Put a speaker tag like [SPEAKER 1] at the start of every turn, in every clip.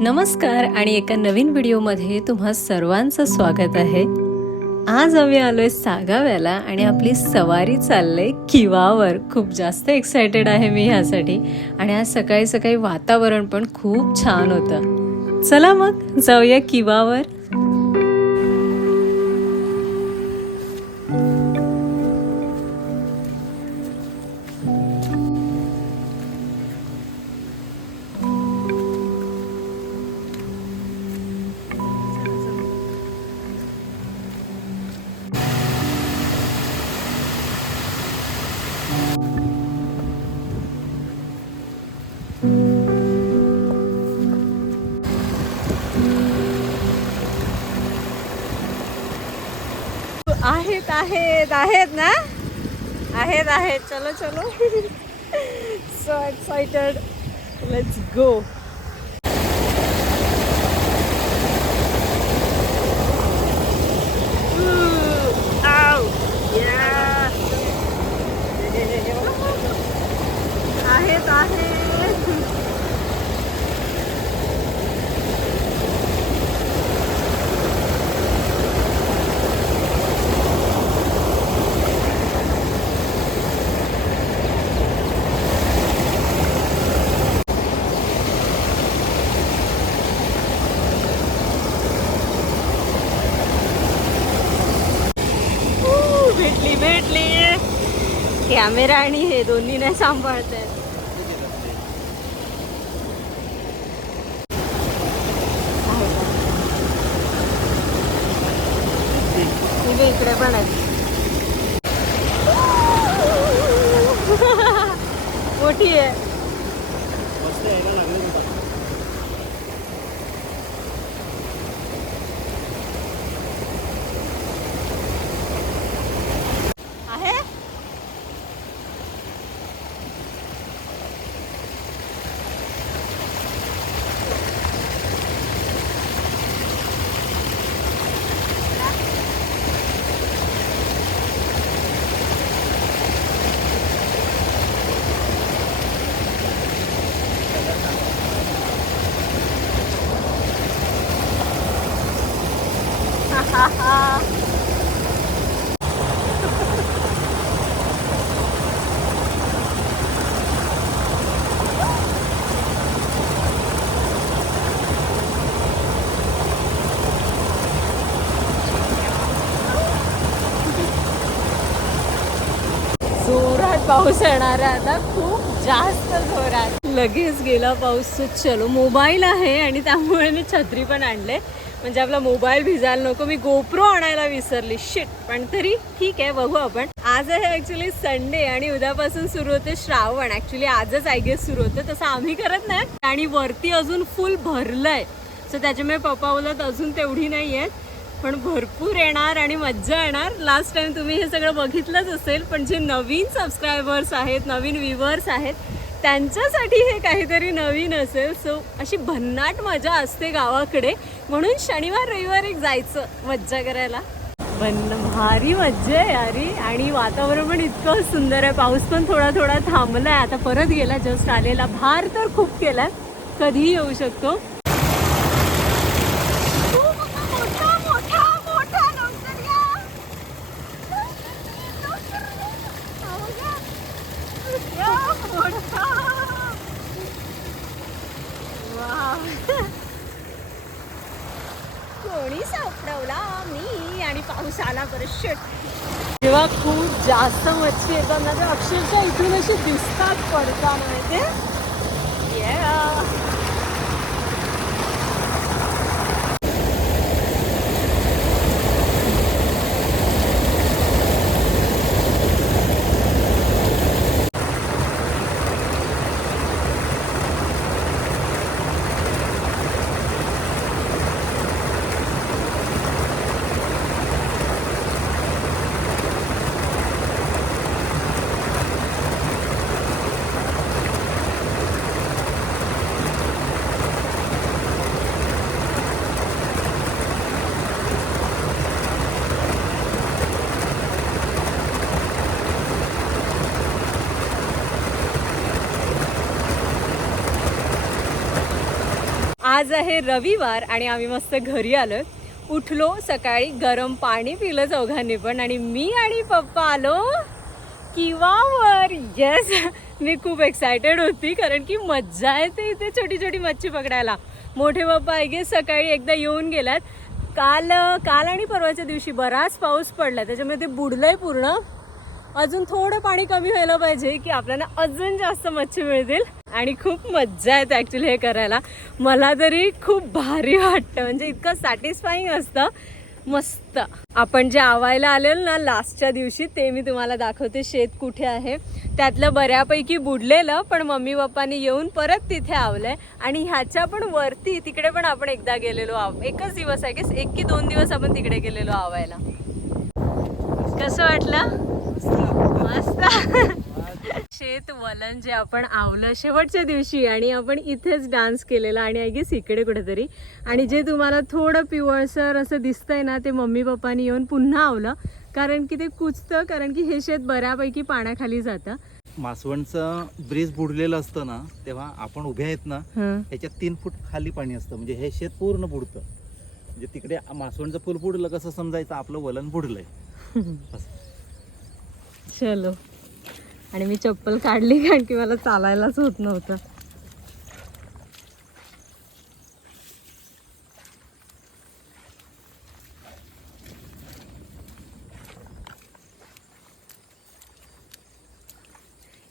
[SPEAKER 1] नमस्कार आणि एका नवीन व्हिडिओमध्ये तुम्हा सर्वांचं स्वागत आहे. आज आम्ही आलोय सागाव्याला आणि आपली सवारी चाललंय किवावर. खूप जास्त एक्सायटेड आहे मी ह्यासाठी. आणि आज सकाळी सकाळी वातावरण पण खूप छान होतं. चला मग जाऊया किवावर. आहेत आहेत ना? आहेत आहेत. चलो चलो. सो एक्साइटेड लेट्स गो आहेत आहेत ऊ, भेटली भेटली कॅमेरा आणि हे दोन्ही नाही सांभाळते. इकडे पण आहे. मोठी आहे जोरात पाऊस येणार आहे आता. खूप जास्त जोरात लगेच गेला पाऊस. चलो मोबाईल आहे आणि त्यामुळे मी छत्री पण आणले. म्हणजे आपला मोबाईल भिजायला नको. मी गोप्रो आणायला विसरली. शिट पण तरी ठीक आहे बघू आपण. आज आहे ॲक्च्युली संडे आणि उद्यापासून सुरू होते श्रावण. ॲक्च्युली आजच आय गेस सुरू होतं. तसं आम्ही करत नाही. आणि वरती अजून फुल भरलंय. सो त्याच्यामुळे पप्पा बोलत अजून तेवढी नाही आहेत पण भरपूर येणार आणि मज्जा येणार. लास्ट टाइम तुम्ही हे सगळं बघितलंच असेल पण जे नवीन सबस्क्रायबर्स आहेत नवीन व्ह्युअर्स आहेत त्यांच्यासाठी हे काहीतरी नवीन असेल. सो अशी भन्नाट मजा असते गावाकडे. म्हणून शनिवार रविवार एक जायचं मज्जा करायला. पण भारी मज्जा आहे यारी. आणि वातावरण पण इतकं सुंदर आहे. पाऊस पण थोडा थोडा थांबलाय. आता परत गेला जस्ट आलेला. भार तर खूप केला कधीही येऊ शकतो मोठा मोठा मोठा लवकर या या, मोठा. वाव. कोणी सापडवला मी आणि पाऊस आला परत शेट जेव्हा खूप जास्त मच्छी येतात ना तर अक्षरशः इथून अशी दिसतात पडता माहिती आज आहे रविवार आणि आम्ही मस्त घरी आलो उठलो सकाळी गरम पाणी पिलं चौघांनी पण आणि मी आणि पप्पा आलो. किवावर येस मी खूप एक्सायटेड होती कारण की मज्जा येते इथे छोटी छोटी मच्छी पकडायला. मोठे पप्पा आय गेस सकाळी एकदा येऊन गेलात काल काल आणि परवाच्या दिवशी बराच पाऊस पडला. त्याच्यामुळे ते बुडलंय पूर्ण. अजून थोडं पाणी कमी व्हायला पाहिजे की आपल्याला अजून जास्त मच्छी मिळतील. आणि खूप मज्जा येते ॲक्च्युली हे करायला. मला तरी खूप भारी वाटतं. म्हणजे इतकं सॅटिस्फाईंग असतं. मस्त. आपण जे आवायला आलेलो ना लास्टच्या दिवशी ते मी तुम्हाला दाखवते. शेत कुठे आहे? त्यातलं बऱ्यापैकी बुडलेलं पण मम्मी पप्पानी येऊन परत तिथे आवलंय. आणि ह्याच्या पण वरती तिकडे पण आपण एकदा गेलेलो आव एकच दिवस आहे की एक की दोन दिवस आपण तिकडे गेलेलो आवायला. कसं वाटलं? मस्त. शेत वलन जे आपण आवलं शेवटच्या दिवशी आणि आपण इथेच डान्स केलेला आणि आय गेस इकडे कुठेतरी. आणि जे तुम्हाला थोडं पिवळसर असं दिसतंय ना ते मम्मी पप्पानी येऊन पुन्हा आवलं. कारण की ते कुचतं कारण की हे शेत बऱ्यापैकी पाण्याखाली जातं.
[SPEAKER 2] मासवणचं ब्रिज बुडलेलं असतं ना तेव्हा आपण उभे आहेत ना. त्याच्यात तीन फूट खाली पाणी असतं. म्हणजे हे शेत पूर्ण बुडतं. म्हणजे तिकडे मासवणचं पूल बुडलं कसं समजायचं? आपलं वलन बुडलंय.
[SPEAKER 1] चलो. आणि मी चप्पल काढली कारण की मला चालायलाच होत नव्हतं.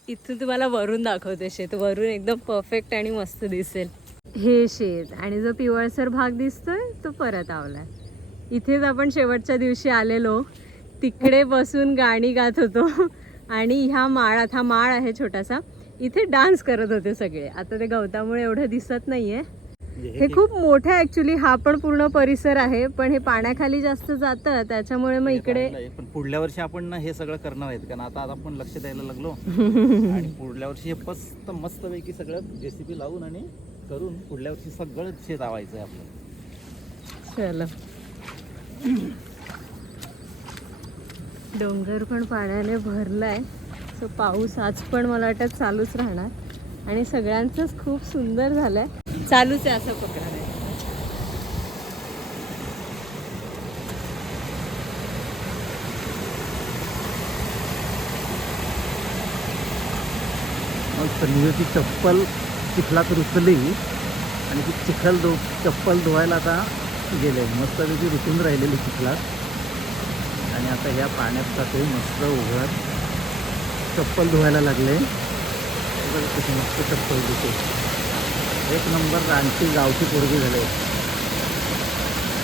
[SPEAKER 1] इथून तुम्हाला वरून दाखवते शेत वरून एकदम परफेक्ट आणि मस्त दिसेल. हे शेत आणि जो पिवळसर भाग दिसतोय तो परत आवलाय. इथेच आपण शेवटच्या दिवशी आलेलो. तिकडे बसून गाणी गात होतो. आणि ह्या माळात हा माळ आहे छोटासा इथे डान्स करत होते सगळे. आता ते गवतामुळे एवढं दिसत नाहीये.
[SPEAKER 2] म्हणजे
[SPEAKER 1] हे खूप मोठं ऍक्च्युली हा पण पूर्ण परिसर आहे पण हे पाण्याखाली जास्त जातं त्याच्यामुळे मग इकडे.
[SPEAKER 2] पण पुढल्या वर्षी आपण ना हे सगळं करणार आहेत. कारण आता आता आपण लक्ष द्यायला लागलो. आणि पुढल्या वर्षी हे मस्त मस्तपैकी सगळं जेसीबी लावून आणि करून पुढल्या वर्षी सगळं शेत आवायचं आहे आपलं.
[SPEAKER 1] चलो. डोंगर पण पाण्याने भरलाय. सो पाऊस आज पण मला वाटत चालूच राहणार. आणि सगळ्यांचंच खूप सुंदर झालंय. चालूच आहे असं प्रकार आहे
[SPEAKER 2] संजीवची चप्पल चिखलात रुचली आणि ती चिखल धु चप्पल धुवायला आता गेले. मस्त त्याची रुतून राहिलेली चिखलात. आणि आता ह्या पाण्यात जाते मस्त उघड चप्पल धुवायला लागले. कशी मस्त चप्पल धुते एक नंबर रानची गावची पोरगी झाले.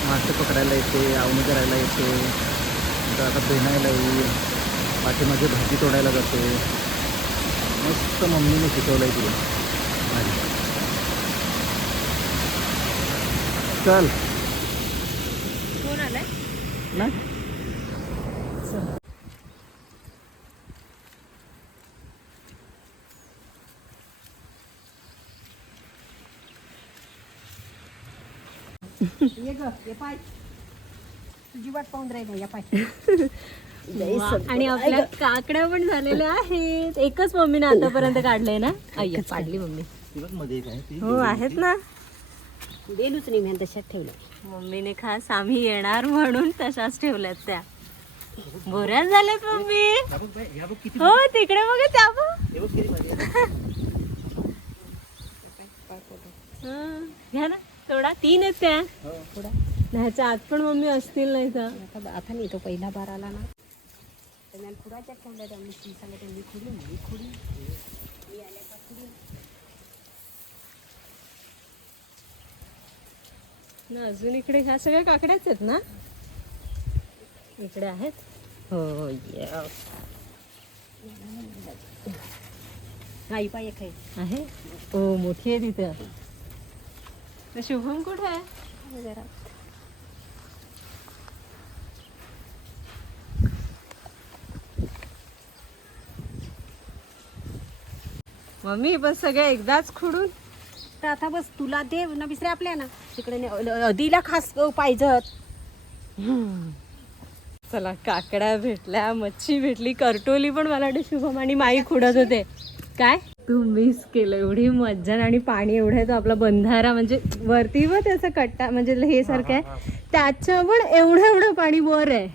[SPEAKER 2] मासे पकडायला येते आवणी करायला येते. नंतर आता पेनायला येईल. पाठीमागे भाजी तोडायला जाते. मस्त मम्मीने शिकवलंय तुला. माझी चल.
[SPEAKER 1] कोण आलाय?
[SPEAKER 2] ना
[SPEAKER 3] ये ग ये पाय तुझी वाट पाहून राहिली या पाय
[SPEAKER 1] वा, आणि आपल्या काकड्या पण झालेल्या आहेत. एकच मम्मीने आतापर्यंत काढलंय ना? अय्या काढली मम्मी. हो आहेत ना?
[SPEAKER 3] गेलोच नाही मी तशात ठेवलं
[SPEAKER 1] मम्मीने खास आम्ही येणार म्हणून तशाच ठेवल्यात त्या. बोऱ्या झाल्यात मम्मी. हो तिकडे बघा त्या बघ.
[SPEAKER 2] हं,
[SPEAKER 1] घ्या ना. थोडा तीन आहेत त्या.
[SPEAKER 2] हो.
[SPEAKER 3] थोडा
[SPEAKER 1] ह्याच्या आत पण मम्मी असतील नाही तर.
[SPEAKER 3] आता नाही तो पहिला बार आला ना. त्यांना खुडाच्या ठेवल्या त्या मी ती सांगत मी खुडी मी खुडी मी आल्या का खुडी
[SPEAKER 1] ना अजून इकडे ह्या सगळ्या काकड्याच आहेत ना? इकडे आहेत? हो.
[SPEAKER 3] नाही पाय एक आहे.
[SPEAKER 1] आहे? हो मोठी आहे तिथं. तर शुभम कुठे आहे? मम्मी पण सगळ्या एकदाच खुडून?
[SPEAKER 3] तर आता बस तुला दे ना विसरे आपल्या ना तिकडे ने- अदीला खास पाहिजत.
[SPEAKER 1] चला काकड्या भेटल्या मच्छी भेटली करटोली पण मला वाटतं शुभम आणि माई खुडत होते. काय? तू मिस केलं एवढी मज्जा आणि पाणी एवढं आहे तो आपला बंधारा म्हणजे वरती व त्याचा कट्टा म्हणजे हे सारखं आहे. त्याच्या पण एवढं एवढं पाणी वर आहे.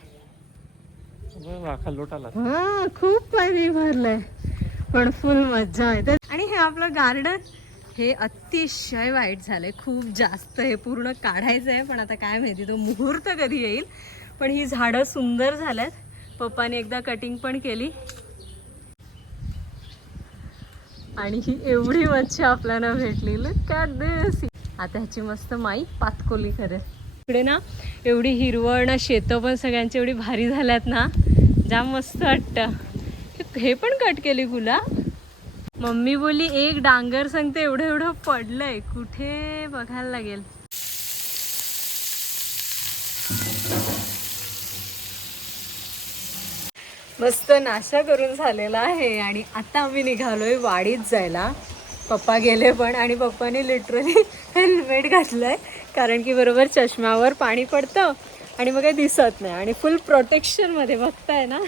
[SPEAKER 1] हा खूप पाणी भरलंय. पण फुल मज्जा येते आणि हे आपलं गार्डन हे अतिशय वाईट झालंय. खूप जास्त हे पूर्ण काढायचं आहे पण आता काय माहिती तो मुहूर्त कधी येईल. पण ही झाडं सुंदर झाल्यात. पप्पाने एकदा कटिंग पण केली. आणि ही एवढी मच्छी आपल्याला भेटली का देसी आता ह्याची मस्त माई पातकोली करे इकडे ना एवढी हिरवळ ना शेतं पण सगळ्यांची एवढी भारी झाल्यात ना. जाम मस्त वाटतं. हे- हे पण कट केली गुला. मम्मी बोली एक डांगर सांगते एवढं एवढं पडलंय. कुठे बघायला लागेल? मस्त नाश्ता करून झालेला आहे आणि आता आम्ही निघालोय वाडीत जायला. पप्पा गेले पण आणि पप्पाने लिटरली हेल्मेट घातलंय कारण की बरोबर चष्म्यावर पाणी पडतं आणि मग काही दिसत नाही. आणि फुल प्रोटेक्शनमध्ये बघताय ना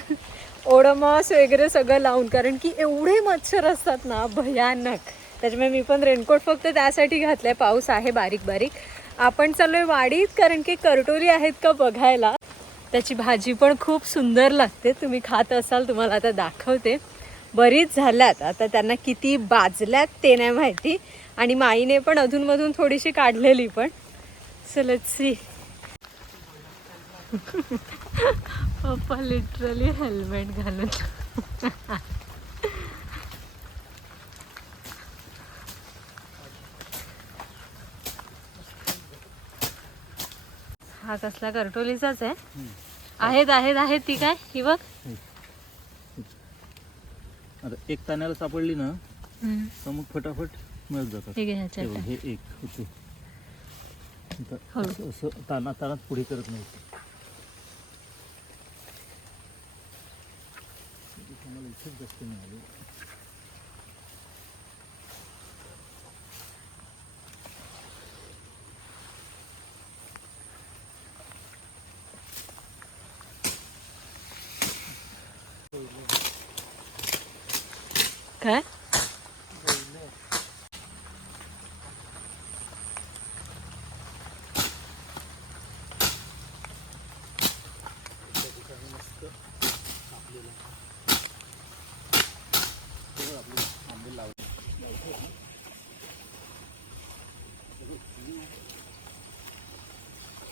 [SPEAKER 1] ओडोमॉस वगैरे सगळं लावून कारण की एवढे मच्छर असतात ना भयानक. त्याच्यामुळे मी पण रेनकोट फक्त त्यासाठी घातलाय. पाऊस आहे बारीक बारीक आपण चाललोय वाडीत कारण की करटोली आहेत का बघायला. त्याची भाजी पण खूप सुंदर लागते. तुम्ही खात असाल तुम्हाला आता दाखवते. बरीच झाल्यात. आता त्यांना किती बाजल्यात ते नाही माहिती. आणि माईने पण अधूनमधून थोडीशी काढलेली पण. चलत सी पप्पा लिटरली हेल्मेट घालून. हा कसला करटोलीचाच आहे. आहेत आहेत आहेत ती काय? ही बघ.
[SPEAKER 2] आता एक ताण्याला सापडली ना तर मग फटाफट मिळत जातात.
[SPEAKER 1] हे घे
[SPEAKER 2] हे
[SPEAKER 1] ह्याच्यात
[SPEAKER 2] हे एक होते. आता. असं- असं ताना तानात पुढे करत नाही इथेच जास्त मिळाले.
[SPEAKER 1] thế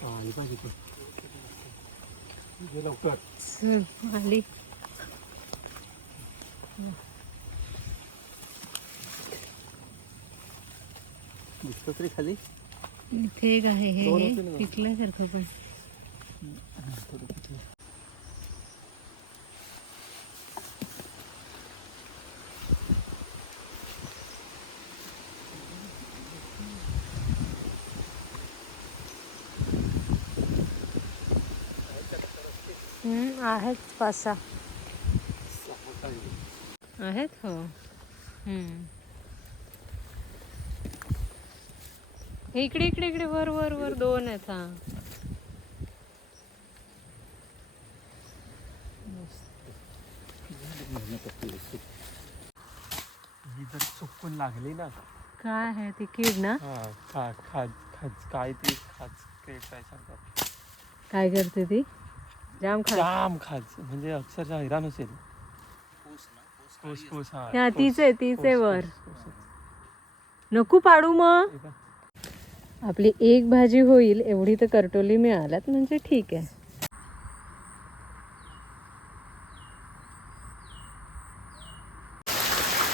[SPEAKER 1] Ah, il
[SPEAKER 2] va, il không? Il est là encore. Ah, allez. तरी खाली.
[SPEAKER 1] एक आहे हे हे पिकल्यासारखं पण. हम्म, आहेत पाच सहा. आहेत हो हम्म. हे इकडे इकडे इकडे वर वर वर. दोन आहेत हा.
[SPEAKER 4] ही जर चुकून लागली ना.
[SPEAKER 1] काय आहे ती कीड ना?
[SPEAKER 4] हा खा खाज खाज काय ती खाज काय काय सांगतात
[SPEAKER 1] काय करते ती? जाम खा.
[SPEAKER 4] जाम खाज म्हणजे अक्षरशः हैराण असेल पूस पूस हा
[SPEAKER 1] हा
[SPEAKER 4] पूस,
[SPEAKER 1] तीच आहे तीच आहे वर. नको पाडू मग. आपली एक भाजी होईल एवढी तर करटोली मिळाल्यात म्हणजे ठीक आहे.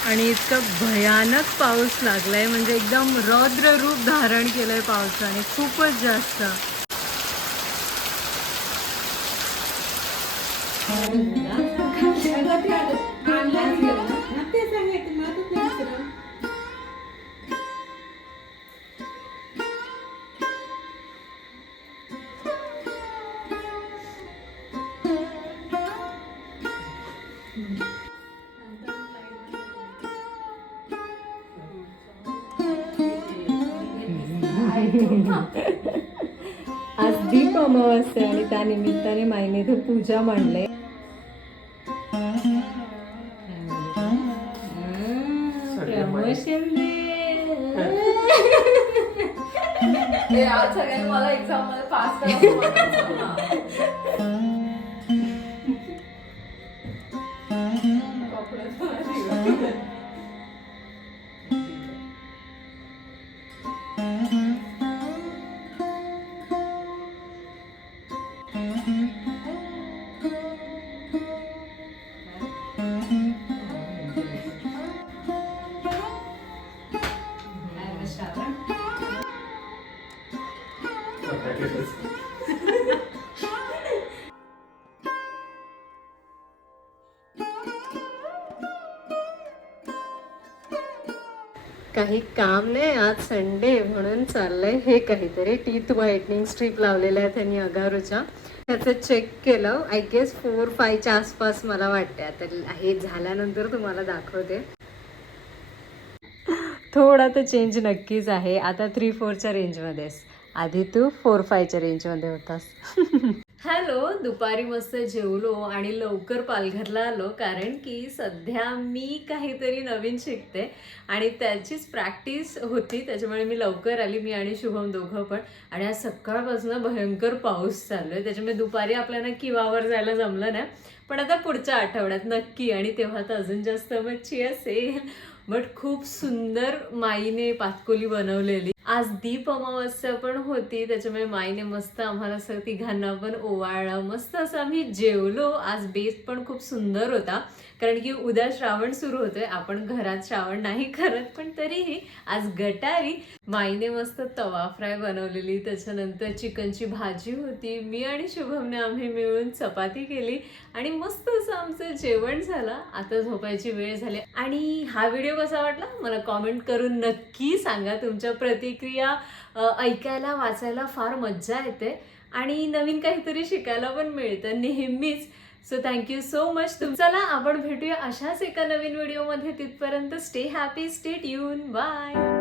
[SPEAKER 1] आणि इतकं भयानक पाऊस लागलाय म्हणजे एकदम रौद्र रूप धारण केलंय पावसाने खूपच जास्त. आज दीप अमावस्या आणि त्यानिमित्ताने माईने तर पूजा मांडले. मला एक्झाममध्ये पास काही काम नाही आज संडे म्हणून चाललंय. हे काहीतरी टीथ व्हाईटनिंग स्ट्रीप लावलेल्या आहेत त्यांनी अगारूच्या त्याचं चेक केलं. आय गेस फोर फायच्या आसपास मला वाटते आता हे झाल्यानंतर तुम्हाला दाखवते. थोडा तर चेंज नक्कीच आहे. आता थ्री फोरच्या रेंजमध्येच आधी तू फोर फायच्या रेंजमध्ये होतास. हॅलो दुपारी मस्त जेवलो आणि लवकर पालघरला आलो कारण की सध्या मी काहीतरी नवीन शिकते आणि त्याचीच प्रॅक्टिस होती त्याच्यामुळे मी लवकर आली मी आणि शुभम दोघं पण. आणि आज सकाळपासून भयंकर पाऊस चालू आहे त्याच्यामुळे दुपारी आपल्याला किवावर जायला जमलं नाही. पण आता पुढच्या आठवड्यात नक्की आणि तेव्हा तर अजून जास्त मच्छी असेल. बट खूप सुंदर माईने पातकोली बनवलेली. आज दीप अमावस्या पण होती त्याच्यामुळे माईने मस्त आम्हाला सर तिघांना पण ओवाळलं. मस्त असं आम्ही जेवलो. आज बेस पण खूप सुंदर होता. कारण की उद्या श्रावण सुरू होतोय आपण घरात श्रावण नाही करत पण तरीही आज गटारी माईने मस्त तवा फ्राय बनवलेली त्याच्यानंतर चिकनची भाजी होती मी आणि शुभमने आम्ही मिळून चपाती केली आणि मस्त असं आमचं जेवण झालं. आता झोपायची वेळ झाली. आणि हा व्हिडिओ कसा वाटला? मला कॉमेंट करून नक्की सांगा. तुमच्या प्रतिक्रिया ऐकायला वाचायला फार मज्जा येते. आणि नवीन काहीतरी शिकायला पण मिळतं नेहमीच. सो थँक्यू सो मच तुम चला आपण भेटूया अशाच एका नवीन व्हिडिओमध्ये तिथपर्यंत stay happy stay tuned bye